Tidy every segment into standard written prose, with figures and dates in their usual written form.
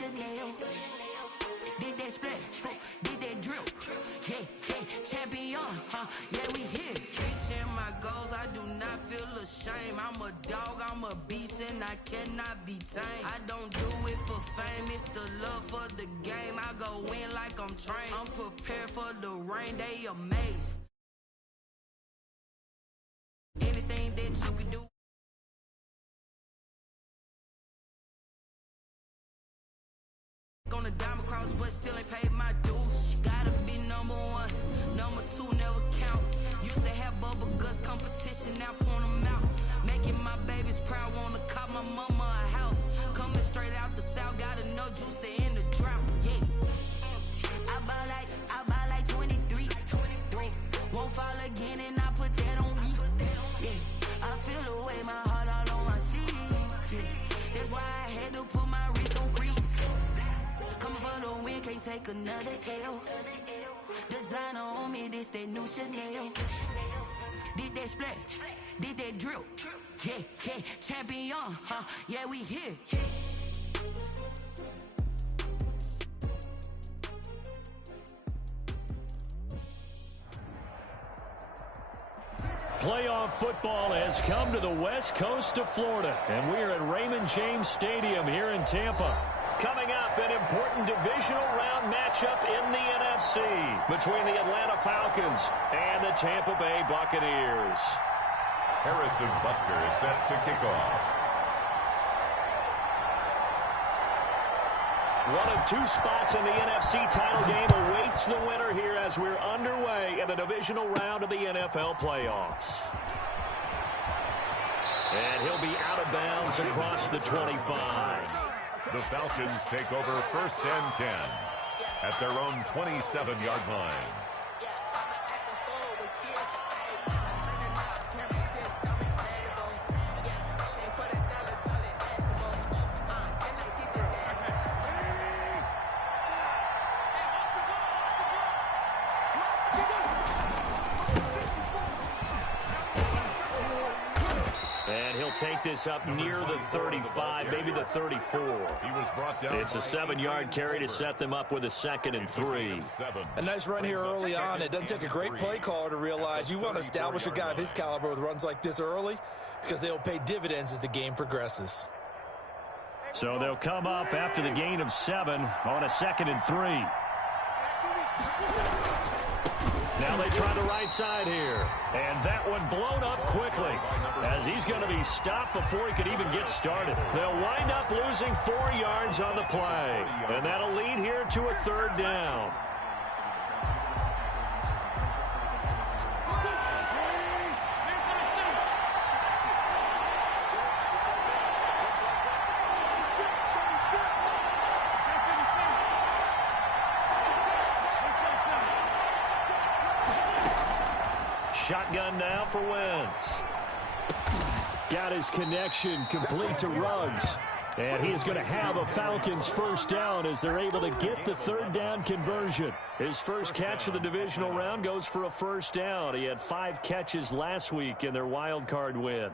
Chanel. Did that splash, did that drip. Yeah, champion, yeah, we here. Reaching my goals, I do not feel ashamed. I'm a dog, I'm a beast, and I cannot be tamed. I don't do it for fame, it's the love for the game. I go in like I'm trained. I'm prepared for the rain, they amazed. Anything that you can do. On the diamond cross, but still ain't paid my dues. Gotta be number one, number two never count. Used to have bubble guts competition, now point them out. Making my babies proud, wanna cop my mama a house. Coming straight out the south, got enough juice to end the drought. Yeah, I buy like 23. Won't fall again, and I put that on me. Yeah, I feel the way, my heart all on my sleeve. Yeah, that's why I had to put my wrist on freeze. Coming for the win, can't take another L. Designer on me, this that new Chanel. Did that splash, did that drip. Yeah, champion, yeah, we here. Playoff football has come to the west coast of Florida, and we're at Raymond James Stadium here in Tampa. Coming up, an important divisional round matchup in the NFC between the Atlanta Falcons and the Tampa Bay Buccaneers. Harrison Butker is set to kick off. One of two spots in the NFC title game awaits the winner here as we're underway in the divisional round of the NFL playoffs. And he'll be out of bounds across the 25. The Falcons take over 1st and 10 at their own 27-yard line. And he'll take this up near the 35, maybe the 34. He was brought down. It's a 7-yard carry to set them up with a 2nd and 3. A nice run here early on. It doesn't take a great play caller to realize you want to establish a guy of his caliber with runs like this early because they'll pay dividends as the game progresses. So they'll come up after the gain of 7 on a 2nd and 3. Now they try the right side here. And that one blown up quickly as he's going to be stopped before he could even get started. They'll wind up losing 4 yards on the play. And that'll lead here to a 3rd down. Shotgun now for Wentz. Got his connection complete to Ruggs. And he is going to have a Falcons 1st down as they're able to get the 3rd down conversion. His first catch of the divisional round goes for a 1st down. He had 5 catches last week in their wild card win.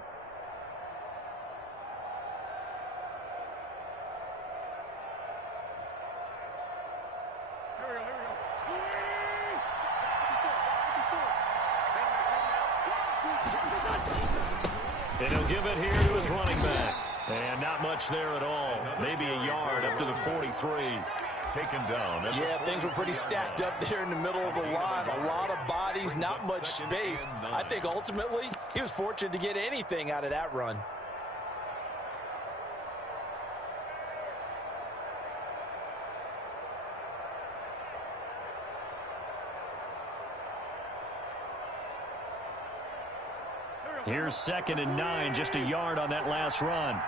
And he'll give it here to his running back. And not much there at all. Maybe a yard up to the 43. Taken down. Yeah, things were pretty stacked up there in the middle of the line. A lot of bodies, not much space. I think ultimately he was fortunate to get anything out of that run. Here's 2nd and 9, just a yard on that last run.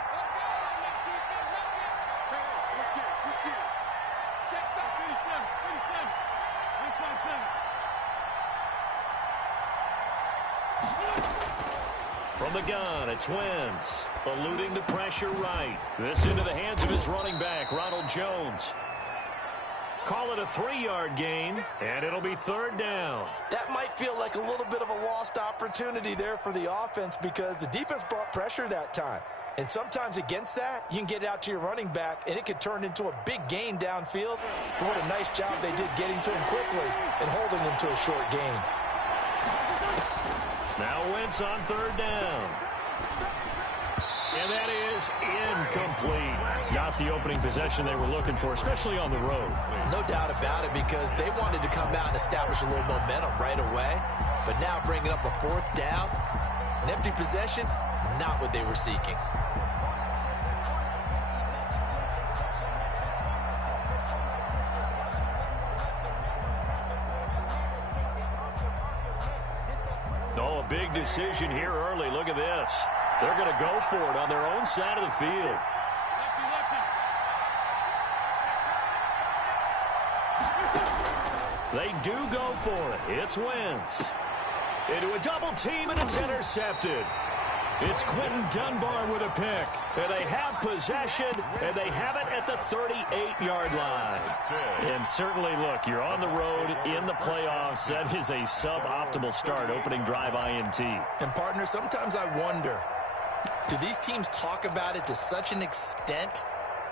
From the gun, it's Wentz, eluding the pressure right. This into the hands of his running back, Ronald Jones. Call it a 3-yard gain, and it'll be 3rd down. That might feel like a little bit of a lost opportunity there for the offense because the defense brought pressure that time. And sometimes against that, you can get it out to your running back, and it could turn into a big gain downfield. But what a nice job they did getting to him quickly and holding him to a short gain. Now Wentz on third down. And that is incomplete. Not the opening possession they were looking for, especially on the road. No doubt about it, because they wanted to come out and establish a little momentum right away. But now bringing up a fourth down, an empty possession, not what they were seeking. Oh, a big decision here early. Look at this. They're going to go for it on their own side of the field. They do go for it. It's Wentz. Into a double team, and it's intercepted. It's Quentin Dunbar with a pick. And they have possession, and they have it at the 38-yard line. And certainly, look, you're on the road in the playoffs. That is a suboptimal start, opening drive INT. And, partner, sometimes I wonder, do these teams talk about it to such an extent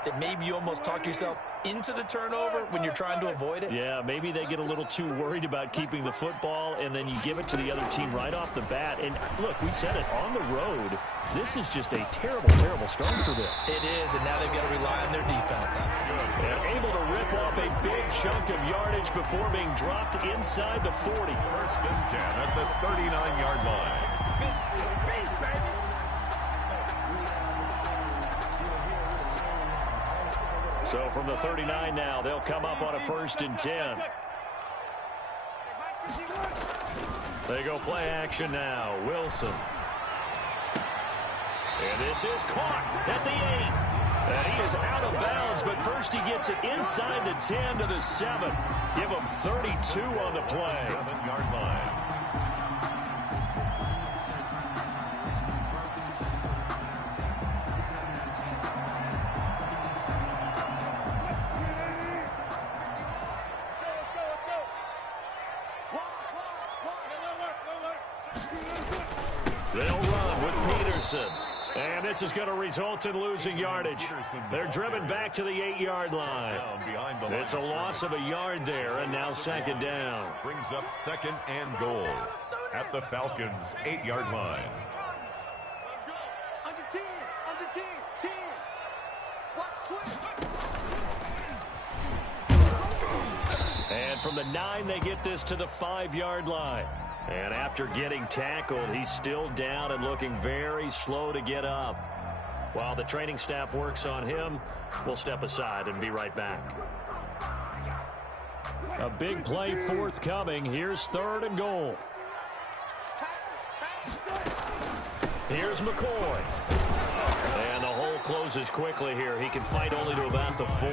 that maybe you almost talk yourself into the turnover when you're trying to avoid it? Yeah, maybe they get a little too worried about keeping the football, and then you give it to the other team right off the bat. And, look, we said it, on the road, this is just a terrible, terrible start for them. It is, and now they've got to rely on their defense. And able to rip off a big chunk of yardage before being dropped inside the 40. First and 10 at the 39-yard line. So from the 39 now, they'll come up on a first and 10. They go play action now. Wilson. And this is caught at the 8. And he is out of bounds, but first he gets it inside the 10 to the 7. Give him 32 on the play. 7-yard line. They'll run with Peterson. And this is going to result in losing yardage. They're driven back to the 8-yard line. It's a loss of a yard there, and now second down. Brings up second and goal at the Falcons' 8-yard line. And from the 9, they get this to the 5-yard line. And after getting tackled, he's still down and looking very slow to get up. While the training staff works on him, we'll step aside and be right back. A big play forthcoming. Here's third and goal. Here's McCoy. And the hole closes quickly here. He can fight only to about the 4.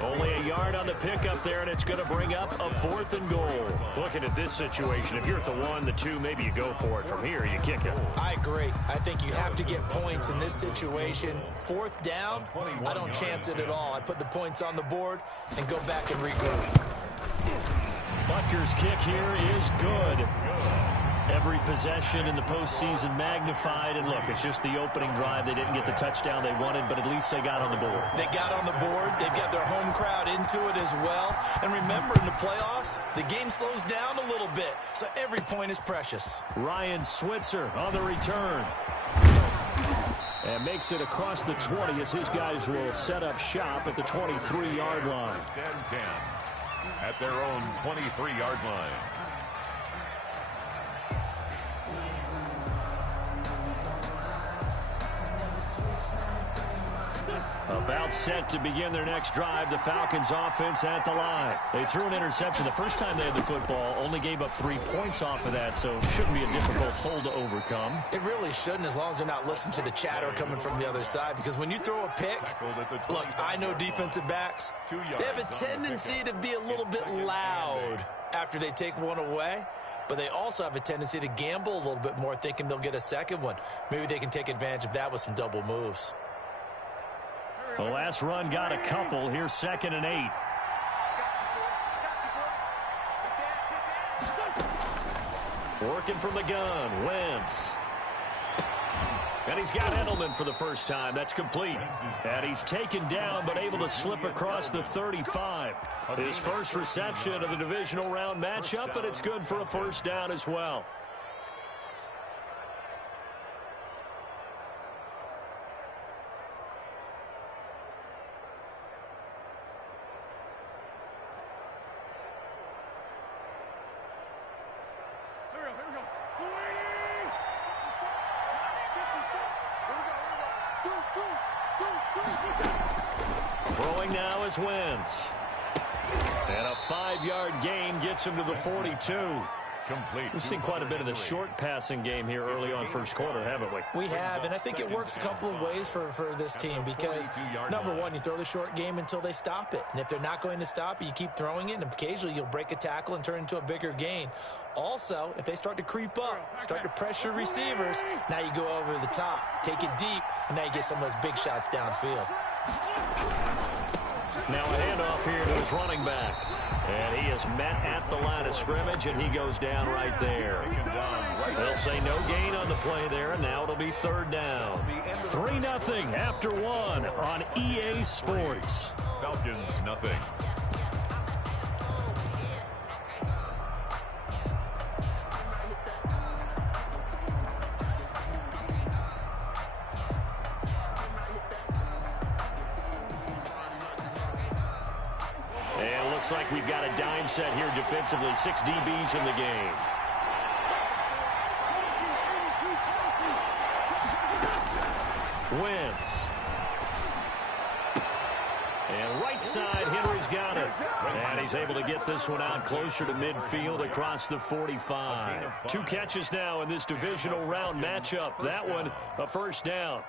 Only a yard on the pickup there, and it's going to bring up a 4th and goal. Looking at this situation, if you're at the 1, the 2, maybe you go for it. From here, you kick it. I agree. I think you have to get points in this situation. 4th down, I don't chance it at all. I put the points on the board and go back and regroup. Butker's kick here is good. Every possession in the postseason magnified. And look, it's just the opening drive. They didn't get the touchdown they wanted, but at least they got on the board. They got on the board. They've got their home crowd into it as well. And remember, in the playoffs, the game slows down a little bit, so every point is precious. Ryan Switzer on the return. And makes it across the 20 as his guys will set up shop at the 23-yard line. First and 10 at their own 23-yard line. About set to begin their next drive, the Falcons offense at the line. They threw an interception the first time they had the football, only gave up 3 points off of that, so it shouldn't be a difficult hole to overcome. It really shouldn't, as long as they're not listening to the chatter coming from the other side, because when you throw a pick, look, I know defensive backs, they have a tendency to be a little bit loud after they take one away, but they also have a tendency to gamble a little bit more, thinking they'll get a second one. Maybe they can take advantage of that with some double moves. The last run got a couple. Here's 2nd and 8. Working from the gun, Wentz. And he's got Edelman for the first time. That's complete. And he's taken down but able to slip across the 35. His first reception of the divisional round matchup, but it's good for a first down as well. Throwing now is Wentz. And a 5-yard gain gets him to the 42. We've seen quite a bit of the short passing game here early on first quarter, haven't we? We have, and I think it works a couple of ways for this team because, number one, you throw the short game until they stop it. And if they're not going to stop it, you keep throwing it, and occasionally you'll break a tackle and turn it into a bigger gain. Also, if they start to creep up, start to pressure receivers, now you go over the top, take it deep, and now you get some of those big shots downfield. Now a handoff here to his running back. And he is met at the line of scrimmage, and he goes down right there. They'll say no gain on the play there, and now it'll be third down. 3-0 after one on EA Sports. Falcons nothing. Looks like we've got a dime set here defensively. 6 DBs in the game. Wentz. And right side, Henry's got it. And he's able to get this one out closer to midfield across the 45. 2 catches now in this divisional round matchup. That one, a first down.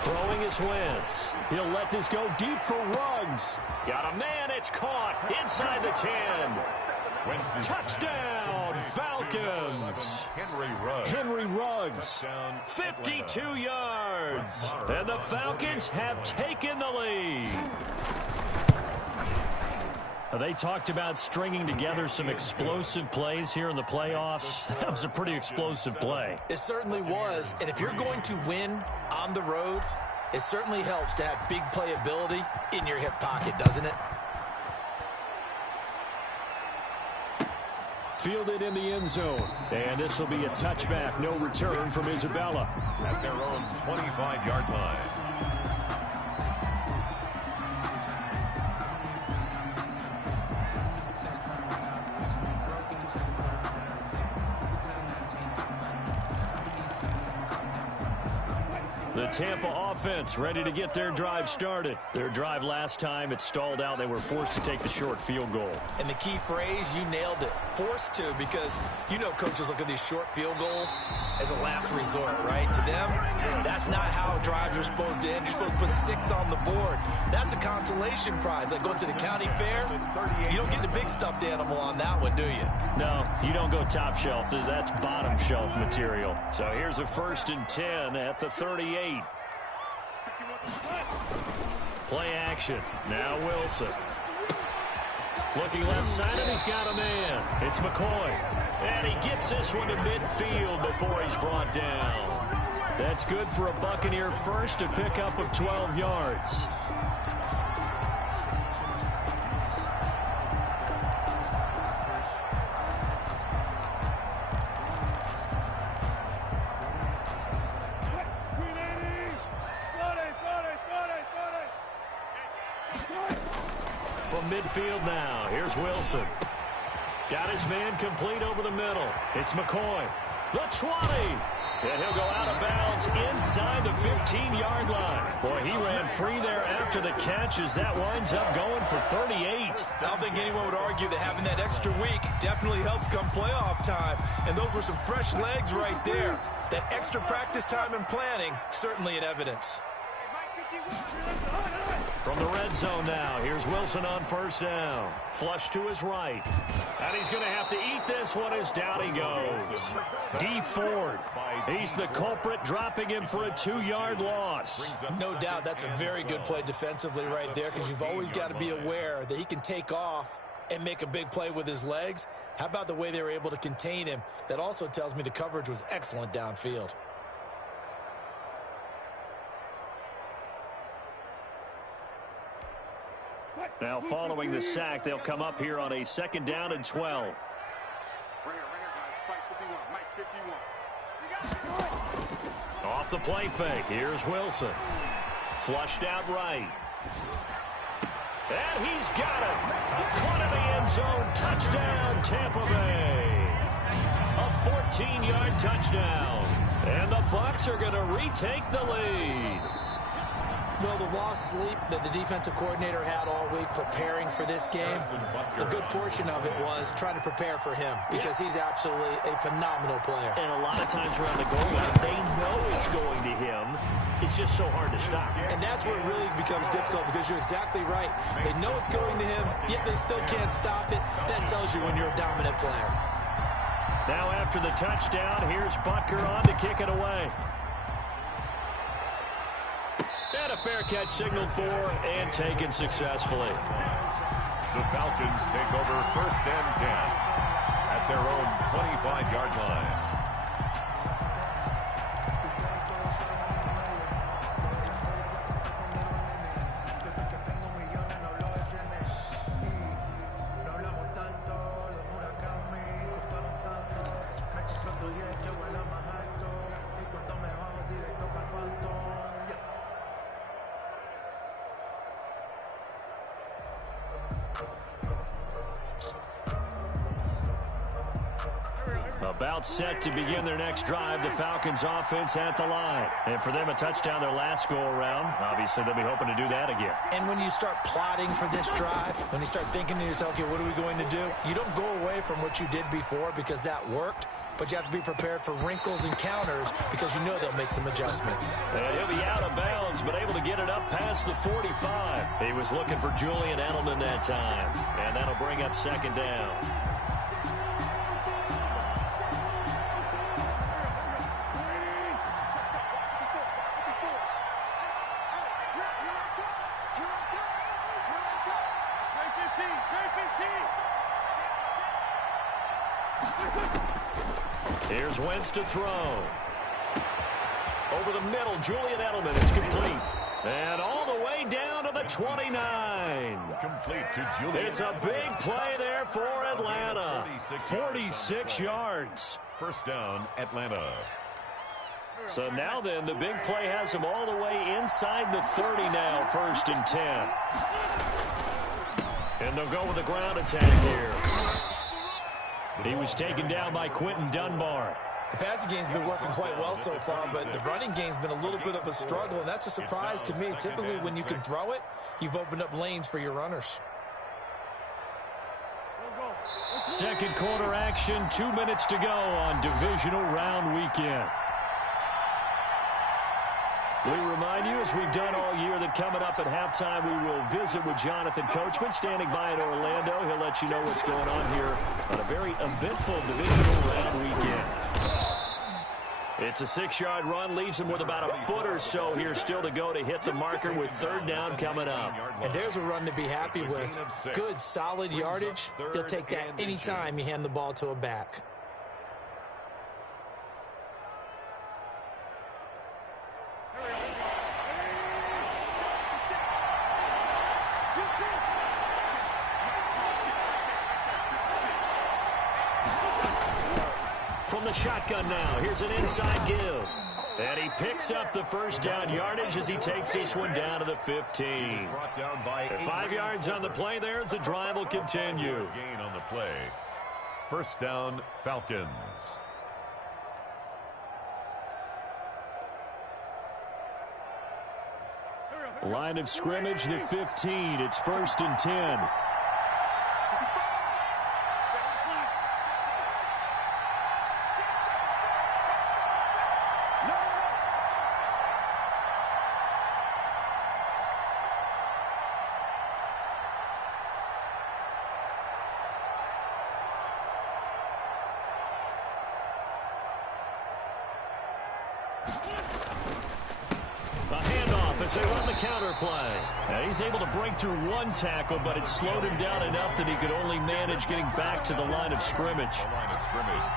Throwing is Wentz. He'll let this go deep for Ruggs. Got a man. It's caught inside the 10. Touchdown, Falcons. Henry Ruggs, 52 yards. And the Falcons have taken the lead. They talked about stringing together some explosive plays here in the playoffs. That was a pretty explosive play. It certainly was. And if you're going to win on the road, it certainly helps to have big playability in your hip pocket, doesn't it? Fielded in the end zone. And this will be a touchback. No return from Isabella. At their own 25-yard line. The Tampa offense ready to get their drive started. Their drive last time, it stalled out. They were forced to take the short field goal. And the key phrase, you nailed it. Forced to, because you know coaches look at these short field goals as a last resort, right? To them, that's not how drives are supposed to end. You're supposed to put 6 on the board. That's a consolation prize. Like going to the county fair, you don't get the big stuffed animal on that one, do you? No, you don't go top shelf. That's bottom shelf material. So here's a 1st and 10 at the 38. Play action. Now Wilson. Looking left side, and he's got a man. It's McCoy. And he gets this one to midfield before he's brought down. That's good for a Buccaneer first, a pickup of 12 yards. From midfield now, here's Wilson. Got his man complete over the middle. It's McCoy. The 20. And he'll go out of bounds inside the 15-yard line. Boy, he ran free there after the catch as that winds up going for 38. I don't think anyone would argue that having that extra week definitely helps come playoff time. And those were some fresh legs right there. That extra practice time and planning, certainly in evidence. From the red zone now, here's Wilson on first down. Flush to his right. And he's going to have to eat this one as down he goes. D. Ford, he's the culprit, dropping him for a 2-yard loss. No doubt that's a very good play defensively right there, because you've always got to be aware that he can take off and make a big play with his legs. How about the way they were able to contain him? That also tells me the coverage was excellent downfield. Now following the sack, they'll come up here on a 2nd down and 12. Off the play fake, here's Wilson. Flushed out right. And he's got it. Caught in the end zone. Touchdown, Tampa Bay. A 14-yard touchdown. And the Bucs are going to retake the lead. Well, the lost sleep that the defensive coordinator had all week preparing for this game, a good portion of it was trying to prepare for him, because he's absolutely a phenomenal player. And a lot of times around the goal line, they know it's going to him. It's just so hard to stop. And that's where it really becomes difficult, because you're exactly right. They know it's going to him, yet they still can't stop it. That tells you when you're a dominant player. Now after the touchdown, here's Butker on to kick it away. And a fair catch signaled for and taken successfully. The Falcons take over 1st and 10 at their own 25-yard line. About set to begin their next drive, the Falcons offense at the line. And for them, a touchdown their last go-around. Obviously, they'll be hoping to do that again. And when you start plotting for this drive, when you start thinking to yourself, okay, what are we going to do? You don't go away from what you did before, because that worked, but you have to be prepared for wrinkles and counters, because you know they'll make some adjustments. And he'll be out of bounds, but able to get it up past the 45. He was looking for Julian Edelman that time, and that'll bring up 2nd down. Here's Wentz to throw. Over the middle, Julian Edelman is complete. And all the way down to the 29. Complete to Julian. It's a big play there for Atlanta. 46 yards. 1st down, Atlanta. So now then, the big play has him all the way inside the 30 now, 1st and 10. And they'll go with a ground attack here. He was taken down by Quentin Dunbar. The passing game's been working quite well so far, but the running game's been a little bit of a struggle, and that's a surprise to me. Typically, when you can throw it, you've opened up lanes for your runners. 2nd quarter action, 2 minutes to go on divisional round weekend. We remind you, as we've done all year, that coming up at halftime, we will visit with Jonathan Coachman, standing by in Orlando. He'll let you know what's going on here on a very eventful divisional round weekend. It's a 6-yard run, leaves him with about a foot or so here still to go to hit the marker with 3rd down coming up. And there's a run to be happy with. Good, solid yardage. He'll take that anytime you hand the ball to a back. From the shotgun now, here's an inside give. And he picks up the 1st down yardage as he takes this one down to the 15. 5 yards on the play there as the drive will continue. Gain on the play. 1st down, Falcons. Line of scrimmage, the 15. It's 1st and 10. A handoff as they run the counter play. Now he's able to break through one tackle, but it slowed him down enough that he could only manage getting back to the line of scrimmage.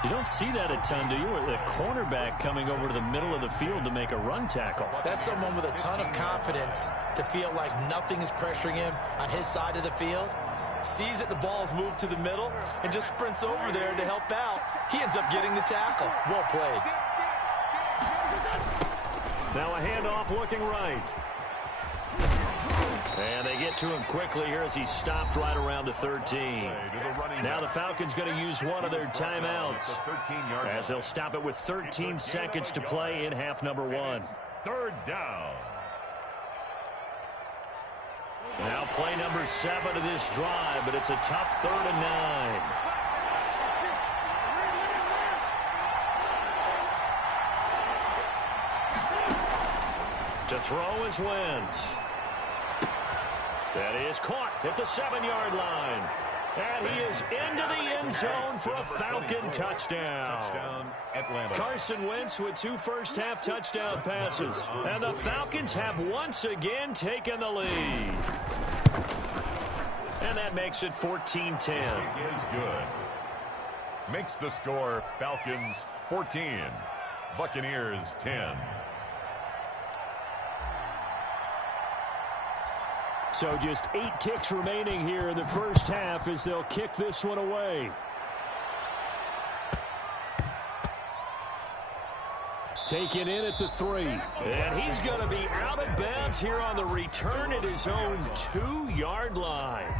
You don't see that a ton, do you? Or the cornerback coming over to the middle of the field to make a run tackle. That's someone with a ton of confidence to feel like nothing is pressuring him on his side of the field. Sees that the ball's moved to the middle and just sprints over there to help out. He ends up getting the tackle. Well played. Now a handoff looking right. And they get to him quickly here as he stopped right around the 13. Now the Falcons going to use one of their timeouts as they'll stop it with 13 seconds to play in half number 1. Third down. Now play number 7 of this drive, but it's a tough 3rd and 9. To throw is Wentz. That is caught at the 7-yard line. And he is into the end zone for a Falcon touchdown. Carson Wentz with 2 first-half touchdown passes. And the Falcons have once again taken the lead. And that makes it 14-10. Is good. Makes the score Falcons 14, Buccaneers 10. So just 8 ticks remaining here in the first half as they'll kick this one away. Taken in at the 3. And he's going to be out of bounds here on the return at his own 2-yard line.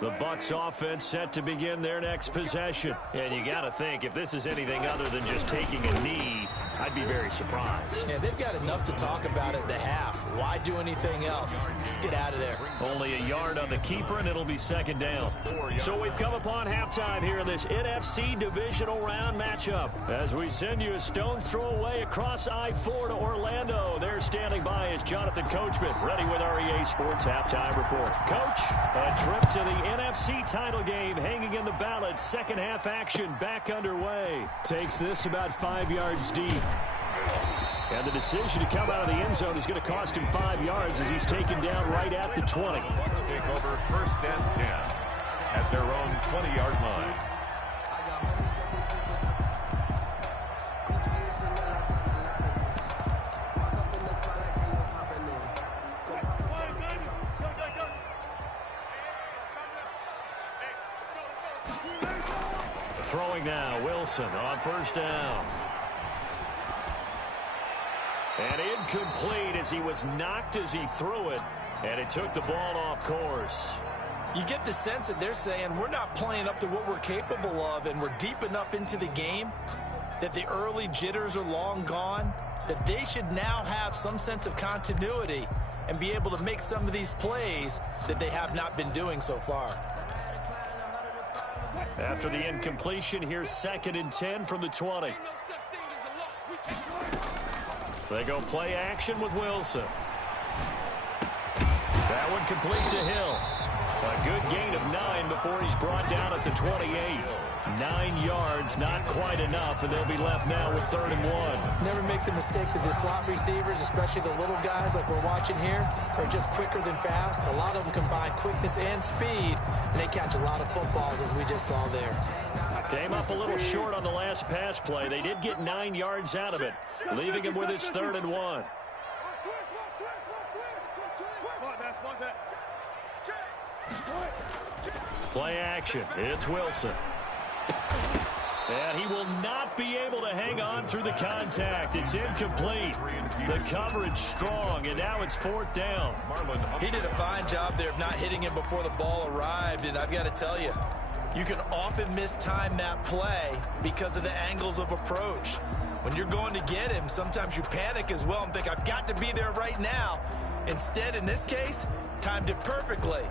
The Bucs offense set to begin their next possession. And you got to think, if this is anything other than just taking a knee, I'd be very surprised. Yeah, they've got enough to talk about at the half. Why do anything else? Just get out of there. Only a yard on the keeper, and it'll be 2nd down. So we've come upon halftime here in this NFC divisional round matchup. As we send you a stone's throw away across I-4 to Orlando. There standing by is Jonathan Coachman, ready with our EA Sports Halftime Report. Coach, a trip to the NFC title game hanging in the balance. Second half action back underway. Takes this about 5 yards deep. And the decision to come out of the end zone is going to cost him 5 yards as he's taken down right at the 20. Bucs take over 1st and 10 at their own 20-yard line. Throwing now, Wilson on 1st down. And incomplete as he was knocked as he threw it, and it took the ball off course. You get the sense that they're saying we're not playing up to what we're capable of, and we're deep enough into the game that the early jitters are long gone, that they should now have some sense of continuity and be able to make some of these plays that they have not been doing so far. After the incompletion, here's 2nd and 10 from the 20. They go play action with Wilson. That one complete to Hill. A good gain of 9 before he's brought down at the 28. 9 yards, not quite enough, and they'll be left now with 3rd and 1. Never make the mistake that the slot receivers, especially the little guys like we're watching here, are just quicker than fast. A lot of them combine quickness and speed, and they catch a lot of footballs, as we just saw there. Came up a little short on the last pass play. They did get 9 yards out of it, leaving him with his 3rd and 1. Play action. It's Wilson. And he will not be able to hang on through the contact. It's incomplete. The coverage strong, and now it's 4th down. He did a fine job there of not hitting him before the ball arrived, and I've got to tell you, you can often mistime that play because of the angles of approach. When you're going to get him, sometimes you panic as well and think, I've got to be there right now. Instead, in this case, timed it perfectly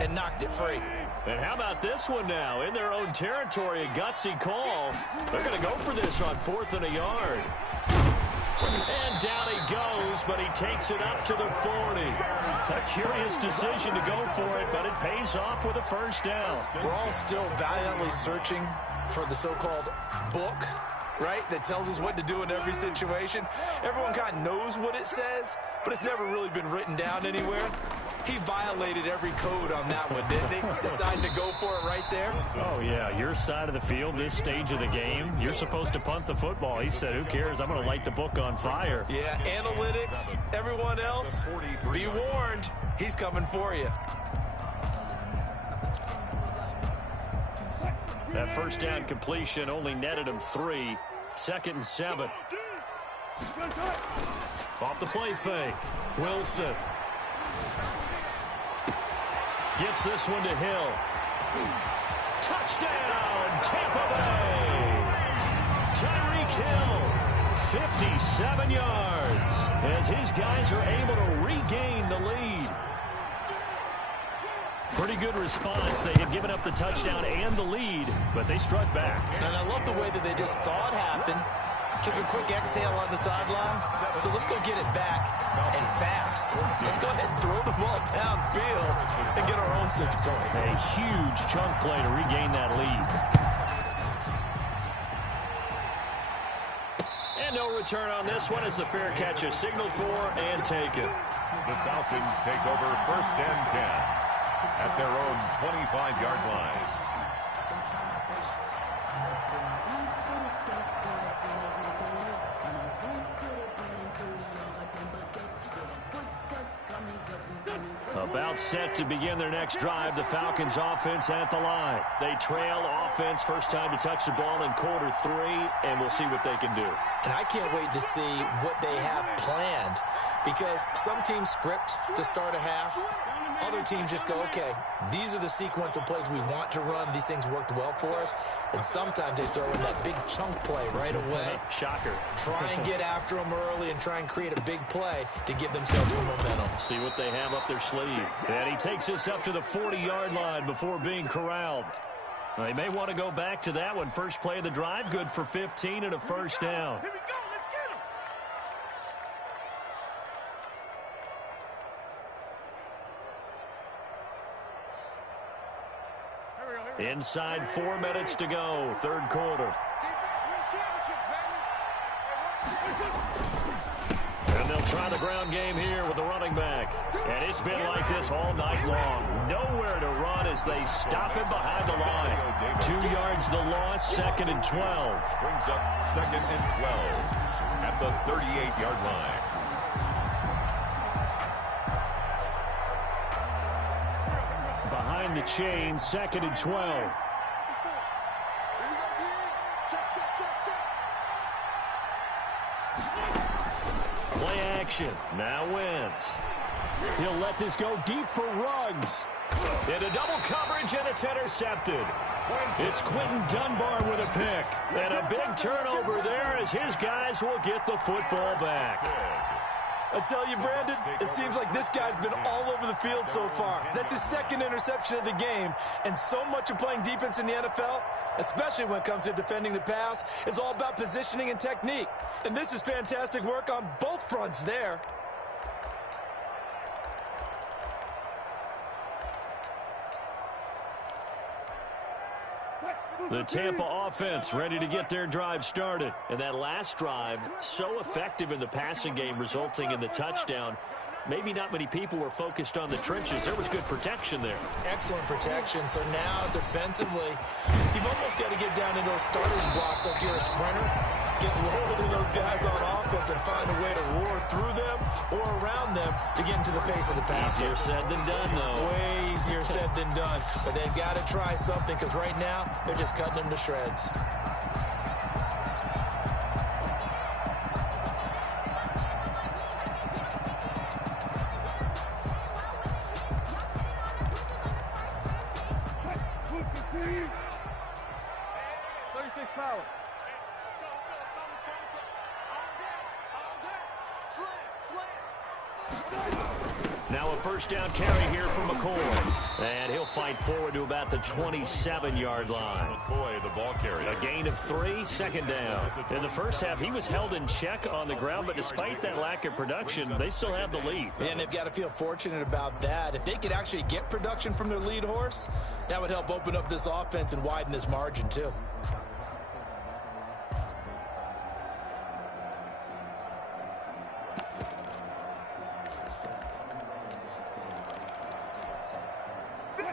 and knocked it free. And how about this one now? In their own territory, a gutsy call. They're going to go for this on 4th and a yard. And down he goes, but he takes it up to the 40. A curious decision to go for it, but it pays off with a first down. We're all still valiantly searching for the so-called book, right, that tells us what to do in every situation. Everyone kind of knows what it says, but it's never really been written down anywhere. He violated every code on that one, didn't he? Deciding to go for it right there. Oh, yeah, your side of the field, this stage of the game, you're supposed to punt the football. He said, who cares? I'm going to light the book on fire. Yeah, analytics, everyone else, be warned, he's coming for you. That first down completion only netted him 3. 2nd and 7. Off the play fake. Wilson gets this one to Hill. Touchdown, Tampa Bay. Tyreek Hill, 57 yards, as his guys are able to regain the lead. Pretty good response. They had given up the touchdown and the lead, but they struck back. And I love the way that they just saw it happen. Took a quick exhale on the sideline. So let's go get it back and fast. Let's go ahead and throw the ball downfield and get our own 6 points. A huge chunk play to regain that lead. And no return on this one as the fair catch is signaled for and taken. The Falcons take over 1st and 10 at their own 25-yard line. About set to begin their next drive, the Falcons offense at the line. They trail offense, first time to touch the ball in Q3, and we'll see what they can do. And I can't wait to see what they have planned, because some teams script to start a half. Other teams just go, okay, these are the sequence of plays we want to run. These things worked well for us. And sometimes they throw in that big chunk play right away. Shocker. Try and get after them early and try and create a big play to give themselves some momentum. See what they have up their sleeve. And he takes this up to the 40-yard line before being corralled. They may want to go back to that one. First play of the drive, good for 15 and a first down. Here we go. Let's get him. Inside 4 minutes to go, 3rd quarter. And they'll try the ground game here with the running back. And it's been like this all night long. Nowhere to run as they stop him behind the line. 2 yards the loss, 2nd and 12. Brings up 2nd and 12 at the 38-yard line. Behind the chain, 2nd and 12. Play action. Now Wentz. He'll let this go deep for Ruggs. Into double coverage, and it's intercepted. It's Quentin Dunbar with a pick. And a big turnover there as his guys will get the football back. I tell you, Brandon, it seems like this guy's been all over the field so far. That's his 2nd interception of the game. And so much of playing defense in the NFL, especially when it comes to defending the pass, is all about positioning and technique. And this is fantastic work on both fronts there. The Tampa offense ready to get their drive started. And that last drive, so effective in the passing game, resulting in the touchdown. Maybe not many people were focused on the trenches. There was good protection there. Excellent protection. So now, defensively, you've almost got to get down into those starters blocks like you're a sprinter. Get lower than those guys on offense and find a way to roar through them or around them to get into the face of the passer. Easier said than done, though. Way easier said than done. But they've got to try something, because right now, they're just cutting them to shreds. Power. Now a first down carry here for McCoy. And he'll fight forward to about the 27-yard line. McCoy, the ball carrier. A gain of 3, second down. In the first half, he was held in check on the ground, but despite that lack of production, they still have the lead. And they've got to feel fortunate about that. If they could actually get production from their lead horse, that would help open up this offense and widen this margin too.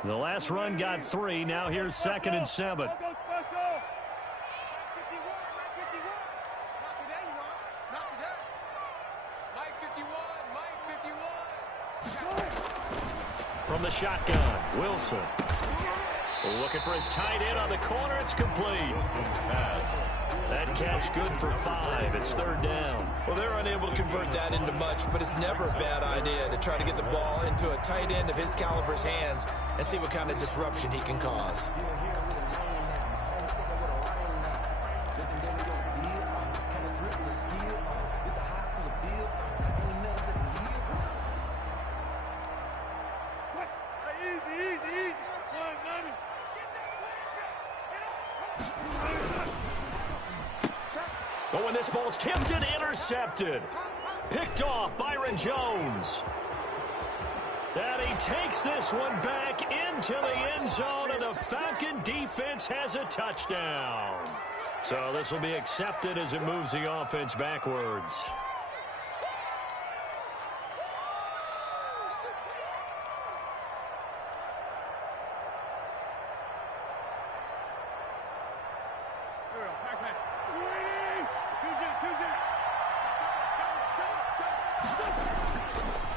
The last run got 3. Now here's 2nd and 7. Let's go. From the shotgun, Wilson. Looking for his tight end on the corner. It's complete. Wilson's pass. That catch good for 5. It's 3rd down. Well, they're unable to convert that into much, but it's never a bad idea to try to get the ball into a tight end of his caliber's hands and see what kind of disruption he can cause. Easy. But when this ball's tipped and intercepted. Picked off Byron Jones. And he takes this one back into the end zone, and the Falcon defense has a touchdown. So this will be accepted as it moves the offense backwards.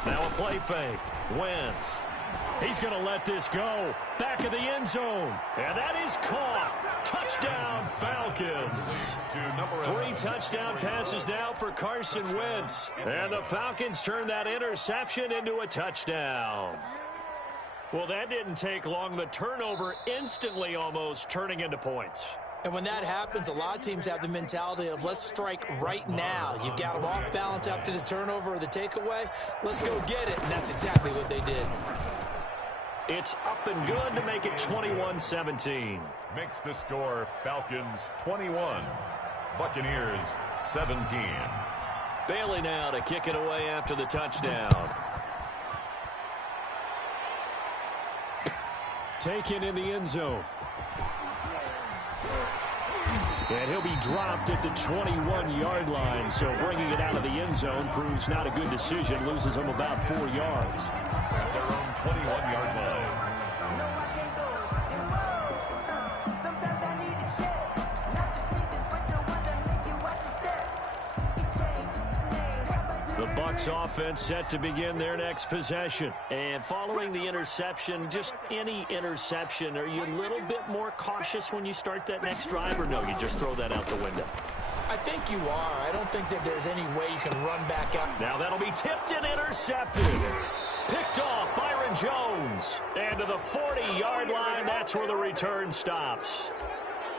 Now a play fake. Wentz. He's going to let this go. Back of the end zone. And that is caught. Touchdown, Falcons. 3 touchdown passes now for Carson Wentz. And the Falcons turn that interception into a touchdown. Well, that didn't take long. The turnover instantly almost turning into points. And when that happens, a lot of teams have the mentality of let's strike right now. You've got them off balance after the turnover or the takeaway. Let's go get it. And that's exactly what they did. It's up and good to make it 21-17. Makes the score Falcons 21, Buccaneers 17. Bailey now to kick it away after the touchdown. Taken in the end zone. And he'll be dropped at the 21-yard line, so bringing it out of the end zone proves not a good decision. Loses him about 4 yards. At their own 21-yard line. The Bucs offense set to begin their next possession. And following the interception, just any interception, are you a little bit more cautious when you start that next drive, or no, you just throw that out the window? I think you are. I don't think that there's any way you can run back up. Now that'll be tipped and intercepted. Picked off Byron Jones. And to the 40-yard line, that's where the return stops.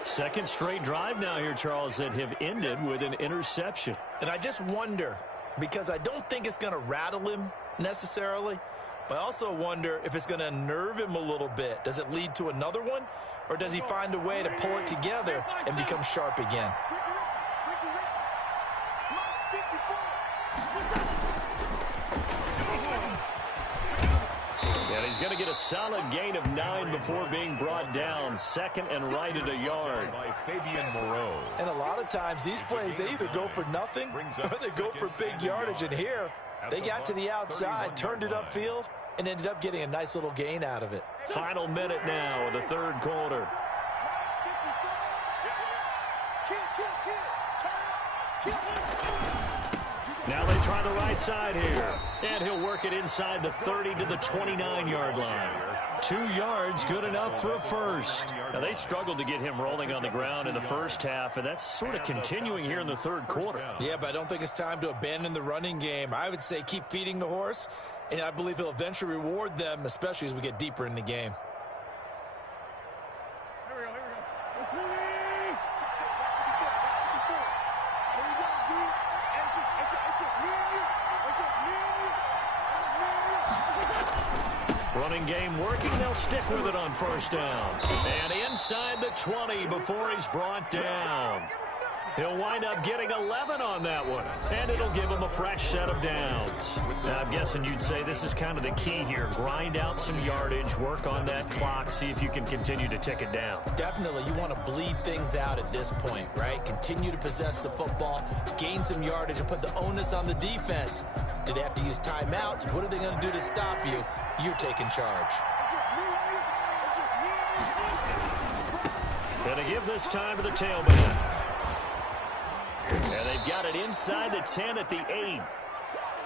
Second straight drive now here, Charles, that have ended with an interception. And I just wonder, because I don't think it's going to rattle him necessarily, but I also wonder if it's going to unnerve him a little bit. Does it lead to another one, or does he find a way to pull it together and become sharp again? And he's going to get a solid gain of 9 before being brought down. Second and right at a yard. By Fabian Moreau. And a lot of times these plays, they either go for nothing or they go for big yardage. And here, they got to the outside, turned it upfield, and ended up getting a nice little gain out of it. Final minute now of the third quarter. Now they try the right side here. And he'll work it inside the 30 to the 29-yard line. 2 yards, good enough for a first. Now they struggled to get him rolling on the ground in the first half, and that's sort of continuing here in the third quarter. Yeah, but I don't think it's time to abandon the running game. I would say keep feeding the horse, and I believe he'll eventually reward them, especially as we get deeper in the game. Running game working. They'll stick with it on first down. And inside the 20 before he's brought down. He'll wind up getting 11 on that one, and it'll give him a fresh set of downs. Now, I'm guessing you'd say this is kind of the key here. Grind out some yardage, work on that clock, see if you can continue to tick it down. Definitely, you want to bleed things out at this point, right? Continue to possess the football, gain some yardage, and put the onus on the defense. Do they have to use timeouts? What are they going to do to stop you? You're taking charge. Going to give this time to the tailback. And they've got it inside the 10 at the 8.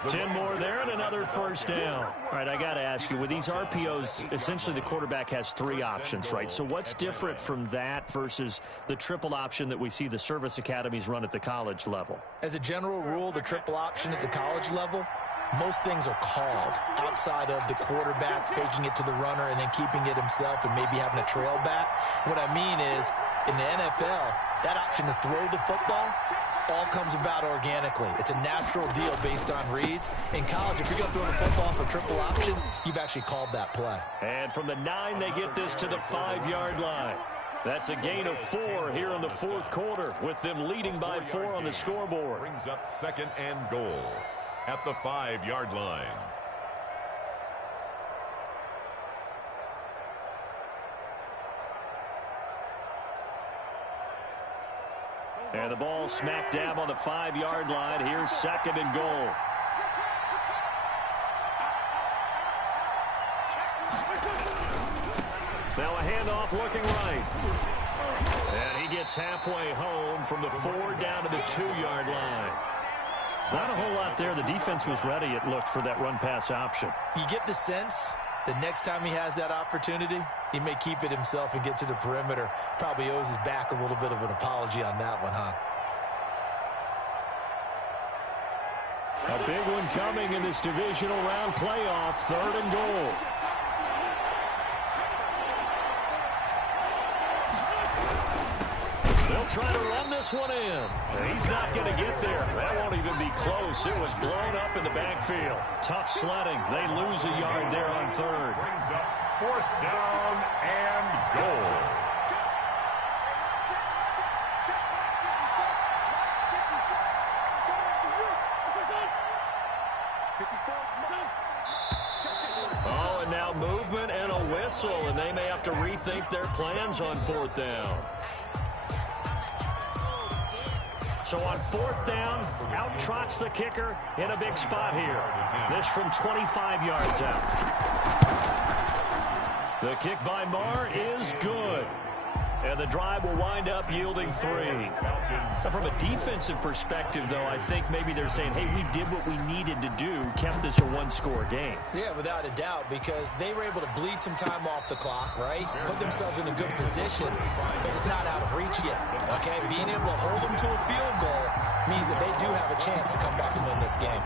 10 more there and another first down. All right, I got to ask you, with these RPOs, essentially the quarterback has 3 options, right? So what's different from that versus the triple option that we see the service academies run at the college level? As a general rule, the triple option at the college level, most things are called outside of the quarterback faking it to the runner and then keeping it himself and maybe having a trail back. What I mean is, in the NFL, that option to throw the football all comes about organically. It's a natural deal based on reads. In college, if you're going to throw the football for triple option, you've actually called that play. And from the 9, they get this to the 5-yard line. That's a gain of 4 here in the fourth quarter, with them leading by 4 on the scoreboard. Brings up 2nd and goal at the 5-yard line. And the ball smack dab on the 5-yard line. Here's 2nd and goal. Now a handoff looking right. And he gets halfway home from the 4 down to the 2-yard line. Not a whole lot there. The defense was ready, it looked, for that run-pass option. You get the sense that next time he has that opportunity, he may keep it himself and get to the perimeter. Probably owes his back a little bit of an apology on that one, huh? A big one coming in this divisional round playoff. 3rd and goal. They'll try to run this one in. He's not going to get there. That won't even be close. It was blown up in the backfield. Tough sledding. They lose a yard there on 3rd. Brings up 4th down and goal. Oh, and now movement and a whistle, and they may have to rethink their plans on 4th down. So on 4th down, out trots the kicker in a big spot here. This from 25 yards out. The kick by Marr is good. And the drive will wind up yielding 3. Now, from a defensive perspective, though, I think maybe they're saying, hey, we did what we needed to do, kept this a 1-score game. Yeah, without a doubt, because they were able to bleed some time off the clock, right? Put themselves in a good position, but it's not out of reach yet, okay? Being able to hold them to a field goal means that they do have a chance to come back and win this game.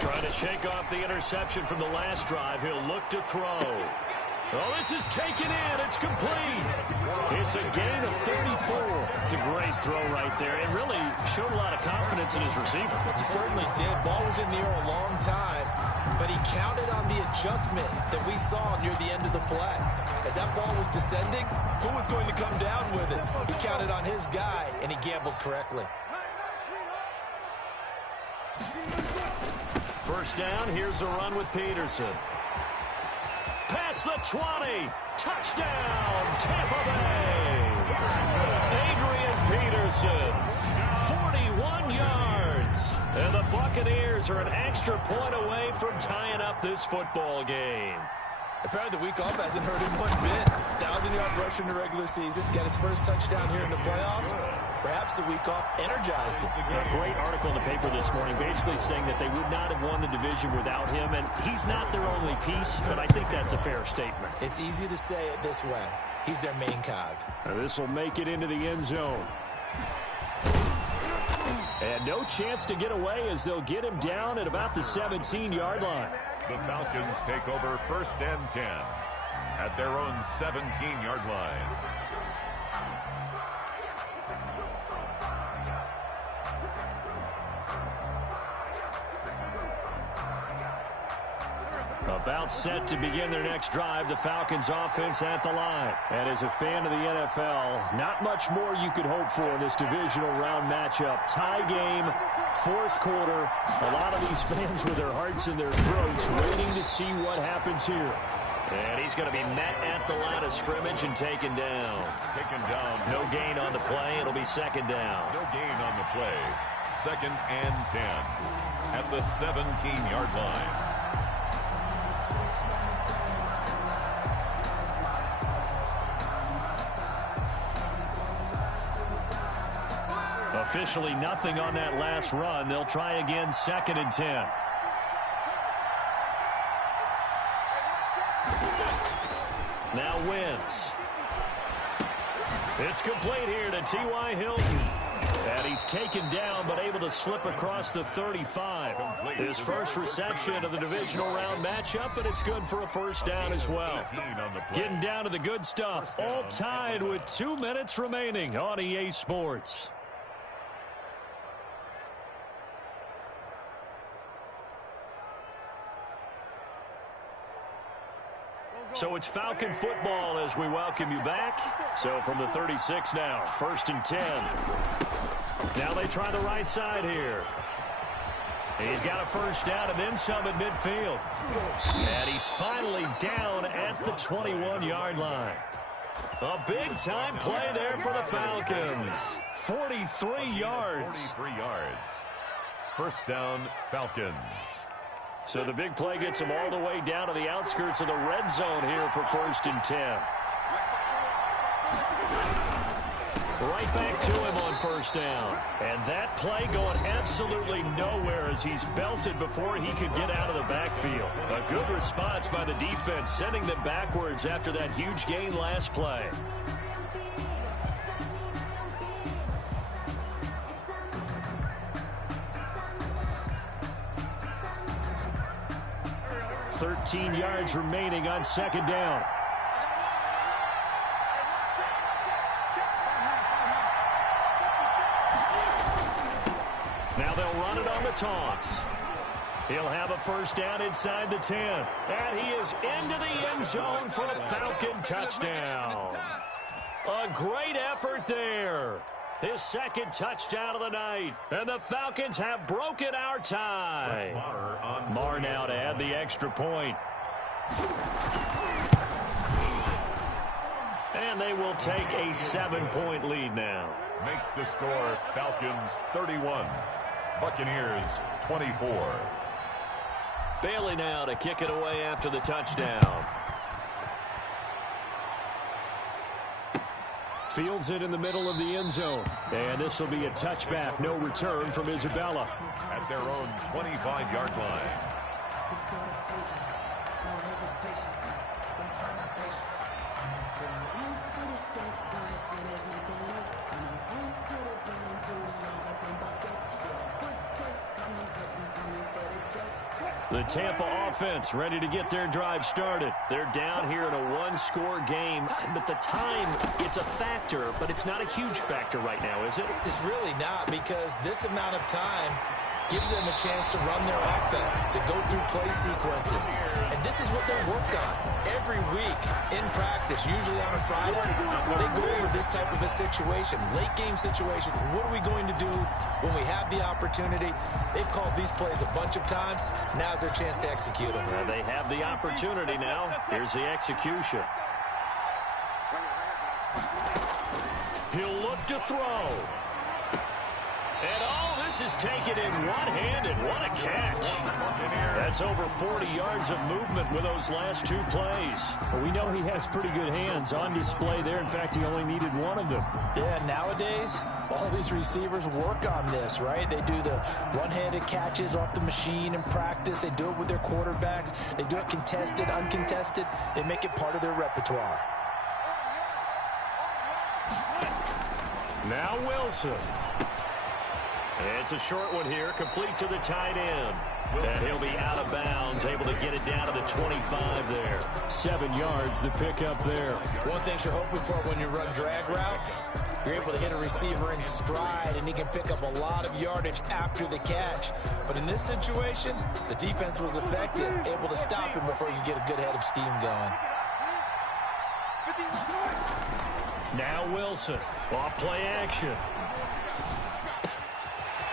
Trying to shake off the interception from the last drive. He'll look to throw. Oh, this is taken in. It's complete. It's a gain of 34. It's a great throw right there. It really showed a lot of confidence in his receiver. He certainly did. Ball was in the air a long time, but he counted on the adjustment that we saw near the end of the play. As that ball was descending, who was going to come down with it? He counted on his guy, and he gambled correctly. First down, here's a run with Peterson. Past the 20. Touchdown, Tampa Bay. Adrian Peterson, 41 yards. And the Buccaneers are an extra point away from tying up this football game. Apparently the week off hasn't hurt him one bit. 1,000-yard rush in the regular season. Got his first touchdown here in the playoffs. Perhaps the week off energized him. A great article in the paper this morning basically saying that they would not have won the division without him. And he's not their only piece, but I think that's a fair statement. It's easy to say it this way. He's their main cog. This will make it into the end zone. And no chance to get away as they'll get him down at about the 17-yard line. The Falcons take over 1st and 10 at their own 17-yard line. About set to begin their next drive, the Falcons offense at the line. And as a fan of the NFL, not much more you could hope for in this divisional round matchup. Tie game, 4th quarter. A lot of these fans with their hearts in their throats waiting to see what happens here. And he's going to be met at the line of scrimmage and taken down. No gain on the play. It'll be 2nd down. No gain on the play. 2nd and 10 at the 17-yard line. Officially nothing on that last run. They'll try again, 2nd and 10. Now Wentz. It's complete here to T.Y. Hilton. And he's taken down but able to slip across the 35. His first reception of the divisional round matchup, but it's good for a 1st down as well. Getting down to the good stuff. All tied with 2 minutes remaining on EA Sports. So it's Falcon football as we welcome you back. So from the 36 now, 1st and 10. Now they try the right side here. He's got a 1st down and then some at midfield. And he's finally down at the 21-yard line. A big-time play there for the Falcons. 43 yards. 43 yards. 1st down, Falcons. So the big play gets them all the way down to the outskirts of the red zone here for 1st and 10. Right back to him on 1st down. And that play going absolutely nowhere as he's belted before he could get out of the backfield. A good response by the defense, sending them backwards after that huge gain last play. $13 yards remaining on 2nd down. Now they'll run it on the toss. He'll have a 1st down inside the 10. And he is into the end zone for a Falcon touchdown. A great effort there. His 2nd touchdown of the night. And the Falcons have broken our tie. Marr now to add the extra point. And they will take a 7-point lead now. Makes the score Falcons 31. Buccaneers 24. Bailey now to kick it away after the touchdown. Fields it in the middle of the end zone. And this will be a touchback. No return from Isabella. At their own 25-yard line. The Tampa offense ready to get their drive started. They're down here in a 1-score game, but the time, it's a factor, but it's not a huge factor right now, is it? It's really not, because this amount of time gives them a chance to run their offense, to go through play sequences. And this is what they work on every week in practice, usually on a Friday. They go over this type of a situation, late game situation. What are we going to do when we have the opportunity? They've called these plays a bunch of times. Now's their chance to execute them. They have the opportunity now. Here's the execution. He'll look to throw. And all this is taken in one-handed. What a catch. That's over 40 yards of movement with those last 2 plays. Well, we know he has pretty good hands on display there. In fact, he only needed one of them. Yeah, nowadays, all these receivers work on this, right? They do the one-handed catches off the machine in practice. They do it with their quarterbacks. They do it contested, uncontested. They make it part of their repertoire. Now Wilson. It's a short one here, complete to the tight end. And he'll be out of bounds, able to get it down to the 25 there. 7 yards, the pickup there. One thing you're hoping for when you run drag routes, you're able to hit a receiver in stride, and he can pick up a lot of yardage after the catch. But in this situation, the defense was effective, able to stop him before you get a good head of steam going. Now Wilson, off play action.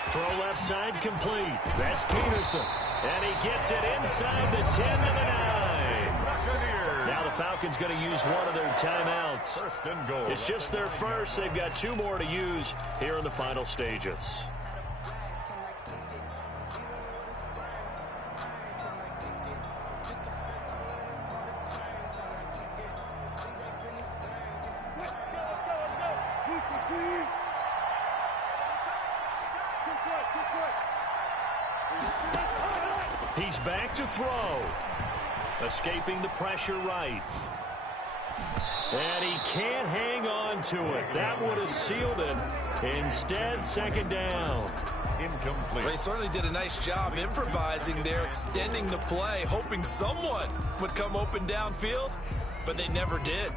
Throw left side complete. That's Peterson. And he gets it inside the 10 to the 9. Now the Falcons going to use one of their timeouts. First and goal. It's just their first. They've got 2 more to use here in the final stages. He's back to throw. Escaping the pressure right. And he can't hang on to it. That would have sealed it. Instead, second down. Incomplete. They certainly did a nice job improvising there, extending the play, hoping someone would come open downfield, but they never did.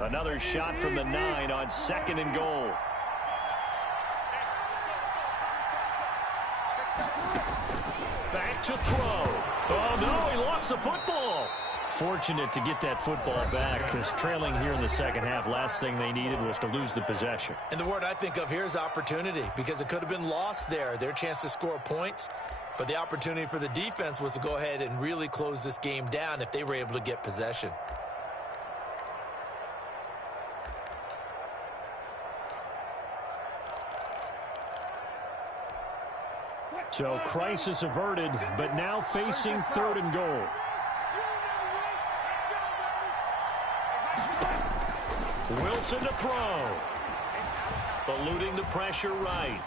Another shot from the 9 on second and goal. Back to throw. Oh, no, he lost the football. Fortunate to get that football back, because trailing here in the second half, last thing they needed was to lose the possession. And the word I think of here is opportunity, because it could have been lost there, their chance to score points. But the opportunity for the defense was to go ahead and really close this game down if they were able to get possession. So crisis averted, but now facing third and goal. Wilson to throw. Eluding the pressure right.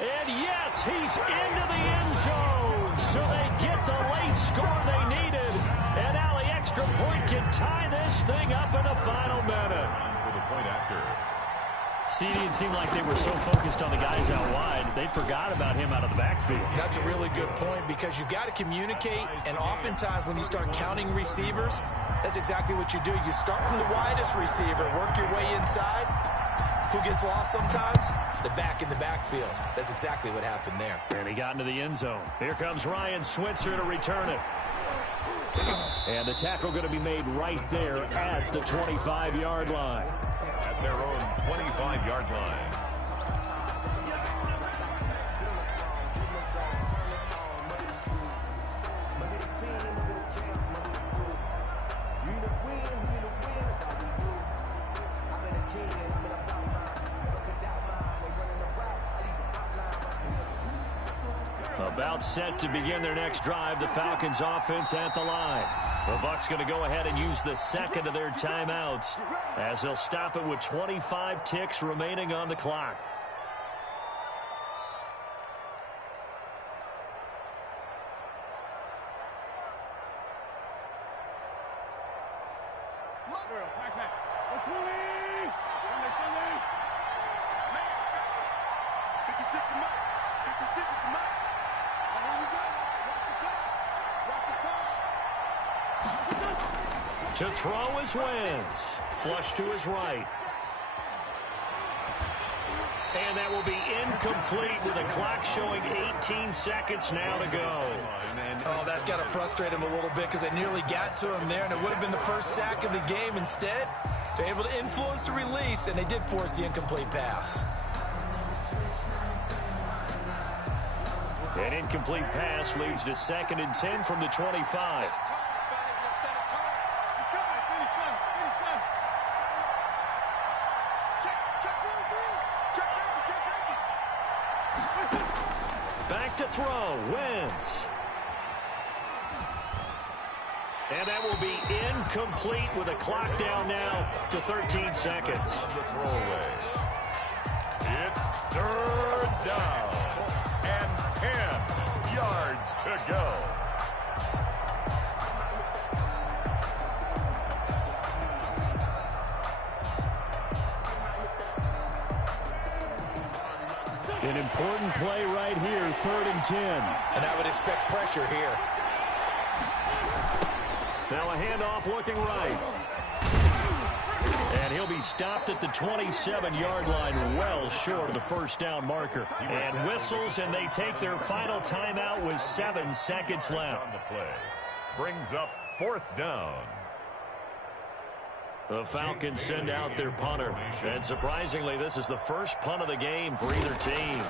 And yes, he's into the end zone. So they get the late score they needed. And now the extra point can tie this thing up in the final minute. For the point after. See, it seemed like they were so focused on the guys out wide, they forgot about him out of the backfield. That's a really good point, because you've got to communicate, and oftentimes when you start counting receivers, that's exactly what you do. You start from the widest receiver, work your way inside. Who gets lost sometimes? The back in the backfield. That's exactly what happened there. And he got into the end zone. Here comes Ryan Switzer to return it. And the tackle going to be made right there at the 25-yard line. At their own 25-yard line. About set to begin their next drive, the Falcons offense at the line. The Bucs going to go ahead and use the second of their timeouts as they'll stop it with 25 ticks remaining on the clock. To throw is Wentz. Flush to his right. And that will be incomplete with a clock showing 18 seconds now to go. Oh, that's got to frustrate him a little bit, because they nearly got to him there, and it would have been the first sack of the game. Instead, they're able to influence the release, and they did force the incomplete pass. An incomplete pass leads to 2nd and 10 from the 25. Back to throw, Wentz. And that will be incomplete with a clock down now to 13 seconds. The throwaway. It's 3rd down and 10. yards to go. An important play right here, 3rd and 10. And I would expect pressure here. Now a handoff looking right. And he'll be stopped at the 27-yard line, well short of the first down marker. And whistles, and they take their final timeout with 7 seconds left. On the play. Brings up 4th down. The Falcons send out their punter. And surprisingly, this is the first punt of the game for either team.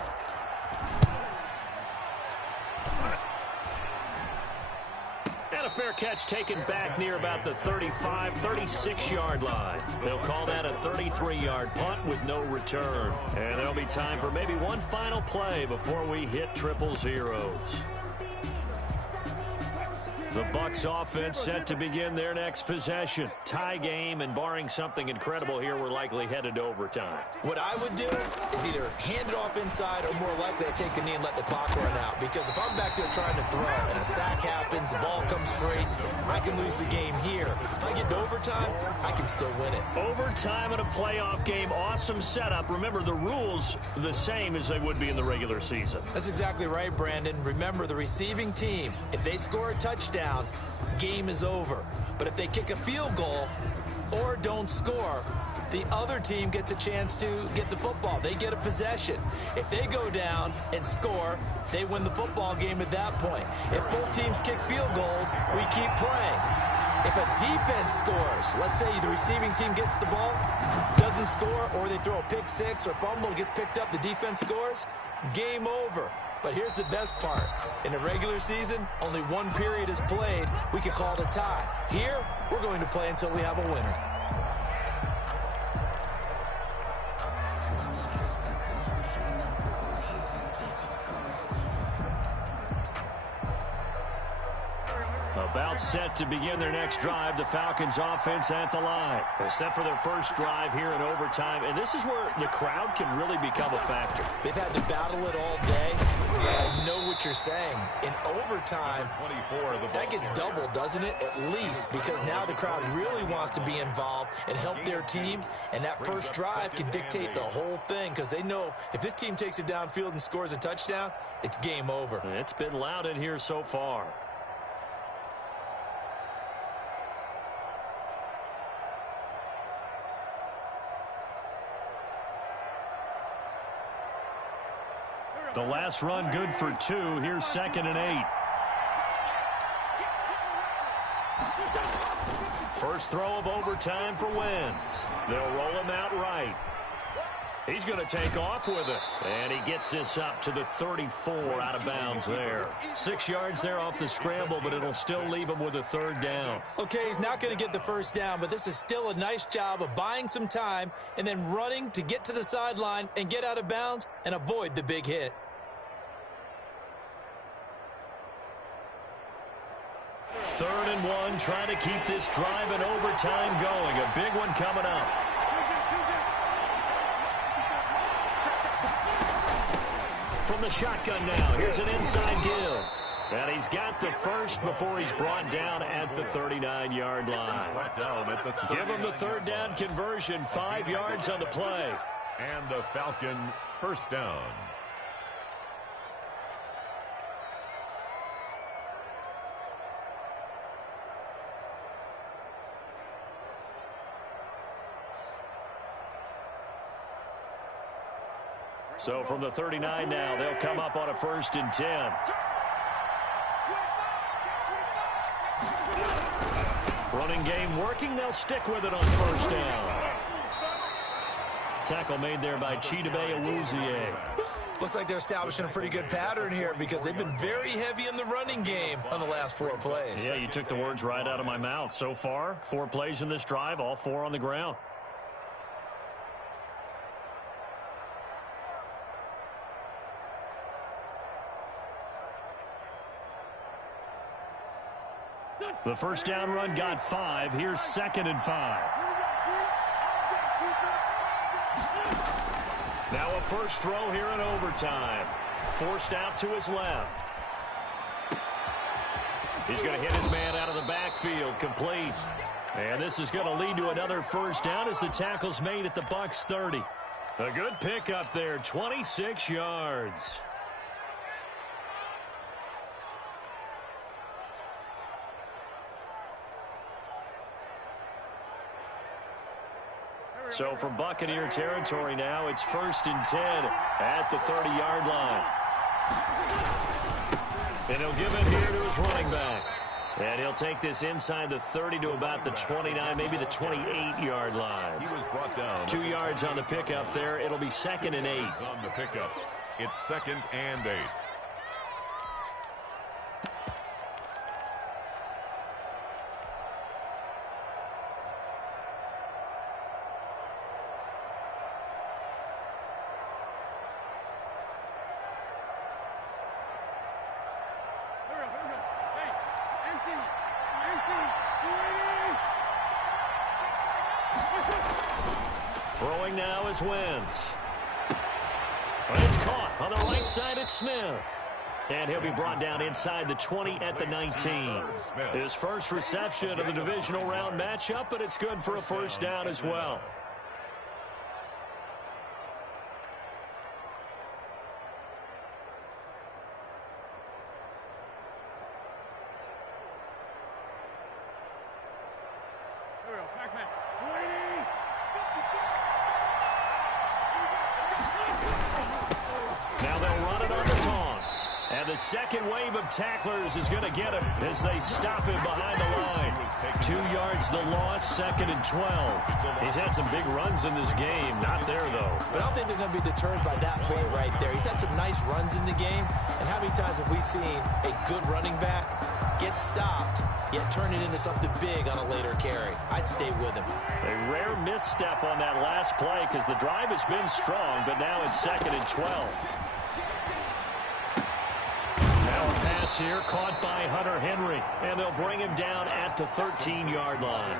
And a fair catch taken back near about the 35, 36-yard line. They'll call that a 33-yard punt with no return. And there'll be time for maybe one final play before we hit triple zeros. The Bucs offense set to begin their next possession. Tie game, and barring something incredible here, we're likely headed to overtime. What I would do is either hand it off inside or more likely I take a knee and let the clock run out. Because if I'm back there trying to throw and a sack happens, the ball comes free, I can lose the game here. If I get to overtime, I can still win it. Overtime in a playoff game, awesome setup. Remember, the rules the same as they would be in the regular season. That's exactly right, Brandon. Remember, the receiving team, if they score a touchdown, game is over. But if they kick a field goal or don't score, the other team gets a chance to get the football. They get a possession. If they go down and score, they win the football game at that point. If both teams kick field goals, we keep playing. If a defense scores, let's say the receiving team gets the ball, doesn't score, or they throw a pick six or fumble, gets picked up, the defense scores, game over. But here's the best part. In a regular season, only one period is played. We could call it a tie. Here, we're going to play until we have a winner. About set to begin their next drive, the Falcons offense at the line. They're set for their first drive here in overtime, and this is where the crowd can really become a factor. They've had to battle it all day. I know what you're saying. In overtime, that gets doubled, doesn't it? At least, because now the crowd really wants to be involved and help their team, and that first drive can dictate the whole thing, because they know if this team takes it downfield and scores a touchdown, it's game over. It's been loud in here so far. The last run good for 2. Here's 2nd and 8. First throw of overtime for Wentz. They'll roll him out right. He's going to take off with it. And he gets this up to the 34 out of bounds there. 6 yards there off the scramble, but it'll still leave him with a 3rd down. Okay, he's not going to get the first down, but this is still a nice job of buying some time and then running to get to the sideline and get out of bounds and avoid the big hit. 3rd and 1, trying to keep this drive in overtime going. A big one coming up. From the shotgun now, here's an inside give. And he's got the first before he's brought down at the 39-yard line. Give him the 3rd down conversion, 5 yards on the play. And the Falcon first down. So from the 39 now, they'll come up on a 1st and 10. Running game working. They'll stick with it on 1st down. Tackle made there by pharoeezy. Looks like they're establishing a pretty good pattern here because they've been very heavy in the running game on the last 4 plays. Yeah, you took the words right out of my mouth. So far, 4 plays in this drive, all 4 on the ground. The first down run got 5. Here's 2nd and 5. Now a first throw here in overtime. Forced out to his left. He's going to hit his man out of the backfield, complete. And this is going to lead to another first down as the tackle's made at the Bucs 30. A good pickup there, 26 yards. So from Buccaneer territory now, it's 1st and 10 at the 30-yard line. And he'll give it here to his running back. And he'll take this inside the 30 to about the 29, maybe the 28-yard line. He was brought down. 2 yards on the pickup there. It'll be 2nd and 8. On the pickup, it's 2nd and 8. Throwing now is Wentz. But it's caught on the right side at Smith. And he'll be brought down inside the 20 at the 19. His first reception of the divisional round matchup, but it's good for a first down as well. Now they'll run it on the toss. And the second wave of tacklers is going to get him as they stop him behind the line. 2 yards the loss, 2nd and 12. He's had some big runs in this game. Not there, though. But I don't think they're going to be deterred by that play right there. He's had some nice runs in the game. And how many times have we seen a good running back get stopped, yet turn it into something big on a later carry? I'd stay with him. A rare misstep on that last play because the drive has been strong, but now it's 2nd and 12. Pass here caught by Hunter Henry, and they'll bring him down at the 13-yard line.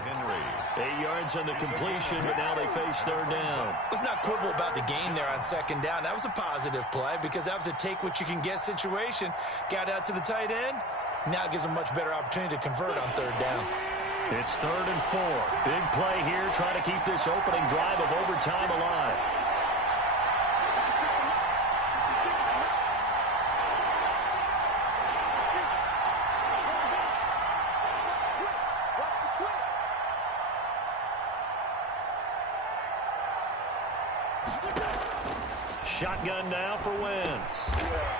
8 yards on the completion, but now they face 3rd down. Let's not quibble about the gain there on 2nd down. That was a positive play because that was a take-what-you-can-get situation. Got out to the tight end. Now it gives them a much better opportunity to convert on 3rd down. It's 3rd and 4. Big play here, trying to keep this opening drive of overtime alive. Shotgun now for Wentz.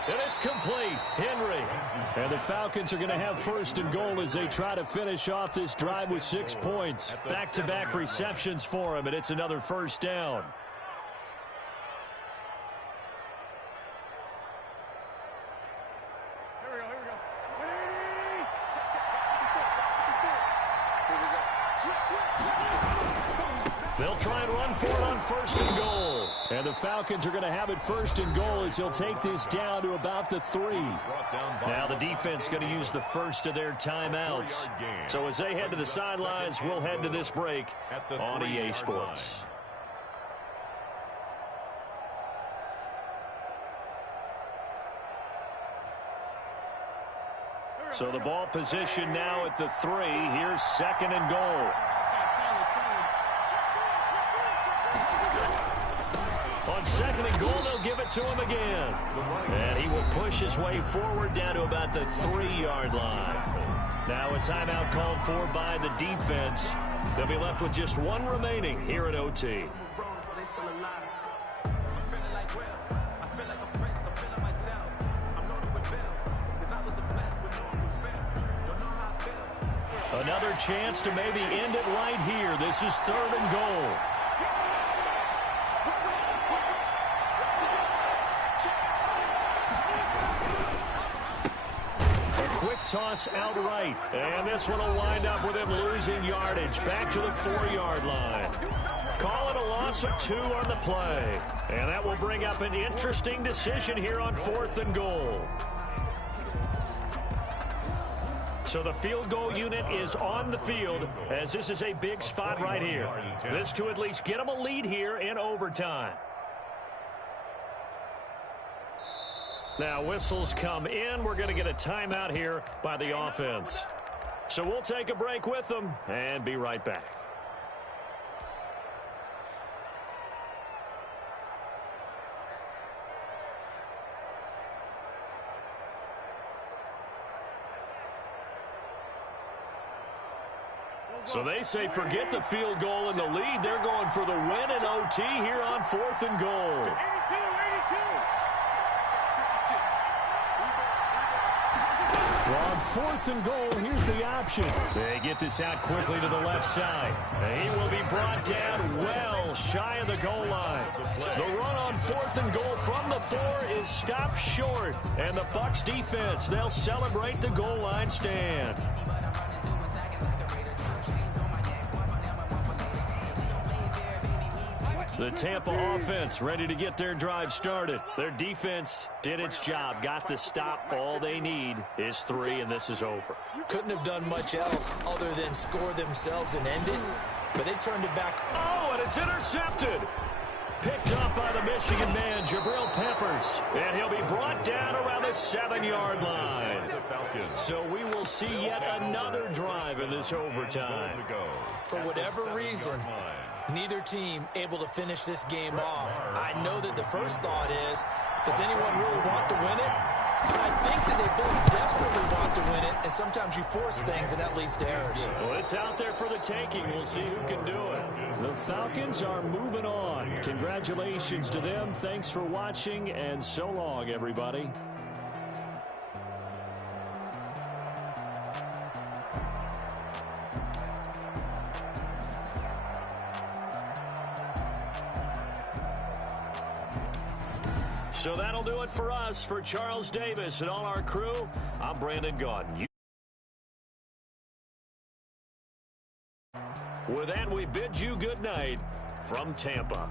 And it's complete. Henry. And the Falcons are going to have 1st and goal as they try to finish off this drive with 6 points. Back-to-back receptions for him, and it's another first down. They'll try and run for it on 1st and goal. And the Falcons are going to have it 1st and goal as he'll take this down to about the 3. Now the defense going to use the first of their timeouts. So as they head to the sidelines, we'll head to this break on EA Sports. So the ball position now at the 3. Here's 2nd and goal. On 2nd and goal, they'll give it to him again. And he will push his way forward down to about the 3-yard line. Now a timeout called for by the defense. They'll be left with just 1 remaining here at OT. Another chance to maybe end it right here. This is 3rd and goal. Toss outright, and this one will wind up with him losing yardage back to the 4-yard line. Call it a loss of 2 on the play, and that will bring up an interesting decision here on 4th and goal. So the field goal unit is on the field as this is a big spot right here. This to at least get them a lead here in overtime. Now whistles come in. We're going to get a timeout here by the offense. So we'll take a break with them and be right back. So they say forget the field goal and the lead. They're going for the win in OT here on 4th and goal. Well, on 4th and goal, here's the option. They get this out quickly to the left side. He will be brought down well shy of the goal line. The run on 4th and goal from the 4 is stopped short. And the Bucs defense, they'll celebrate the goal line stand. The Tampa offense ready to get their drive started. Their defense did its job, got the stop. All they need is 3, and this is over. Couldn't have done much else other than score themselves and end it, but they turned it back. Oh, and it's intercepted. Picked up by the Michigan man, Jabril Peppers. And he'll be brought down around the 7-yard line. So we will see yet another drive in this overtime. For whatever reason, neither team able to finish this game off. I know that the first thought is, does anyone really want to win it? But I think that they both desperately want to win it, and sometimes you force things, and that leads to errors. Well, it's out there for the taking. We'll see who can do it. The Falcons are moving on. Congratulations to them. Thanks for watching, and so long, everybody. So that'll do it for us. For Charles Davis and all our crew, I'm Brandon Gaudin. With that, we bid you good night from Tampa.